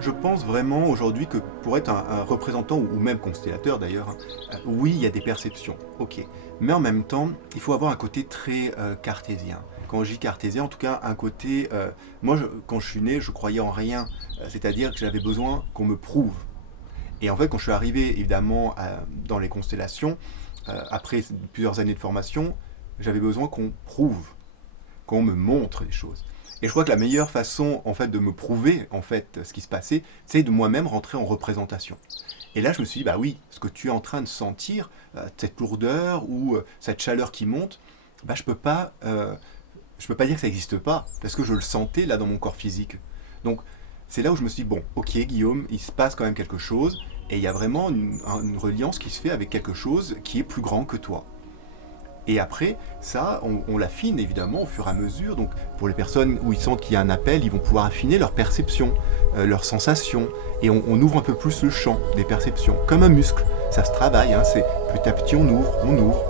Je pense vraiment aujourd'hui que pour être un représentant ou même constellateur d'ailleurs, hein, oui, il y a des perceptions, ok. Mais en même temps, il faut avoir un côté très cartésien. Quand je dis cartésien, en tout cas, un côté. Moi, quand je suis né, je croyais en rien. C'est-à-dire que j'avais besoin qu'on me prouve. Et en fait, quand je suis arrivé évidemment dans les constellations, après plusieurs années de formation, j'avais besoin qu'on prouve, qu'on me montre les choses. Et je crois que la meilleure façon en fait de me prouver en fait ce qui se passait, c'est de moi-même rentrer en représentation. Et là, je me suis dit bah oui, ce que tu es en train de sentir, cette lourdeur ou cette chaleur qui monte, bah je peux pas dire que ça n'existe pas parce que je le sentais là dans mon corps physique. Donc c'est là où je me suis dit bon, ok Guillaume, il se passe quand même quelque chose et il y a vraiment une reliance qui se fait avec quelque chose qui est plus grand que toi. Et après, ça, on l'affine évidemment au fur et à mesure. Donc, pour les personnes où ils sentent qu'il y a un appel, ils vont pouvoir affiner leur perception, leurs sensations. Et on ouvre un peu plus le champ des perceptions, comme un muscle. Ça se travaille, hein, c'est petit à petit on ouvre,